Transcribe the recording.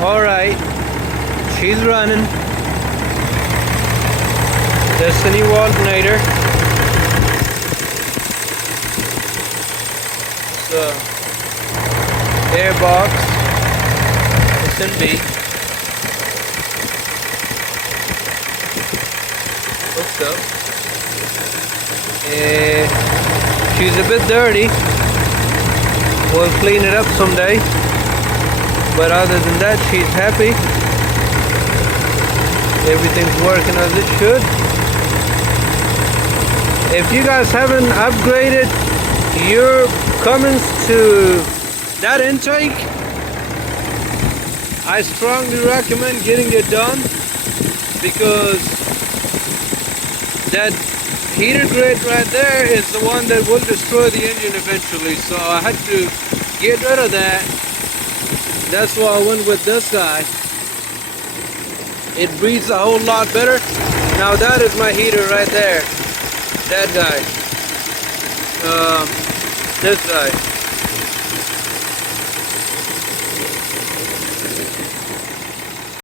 Alright, she's running. That's the new alternator. So, airbox, S&B. Hooked up. She's a bit dirty. We'll clean it up someday. But other than that, she's happy. Everything's working as it should. If you guys haven't upgraded your Cummins to that intake, I strongly recommend getting it done, because that heater grate right there is the one that will destroy the engine eventually. So I had to get rid of that. That's why I went with this guy. It breathes a whole lot better. Now that is my heater right there. That guy. This guy.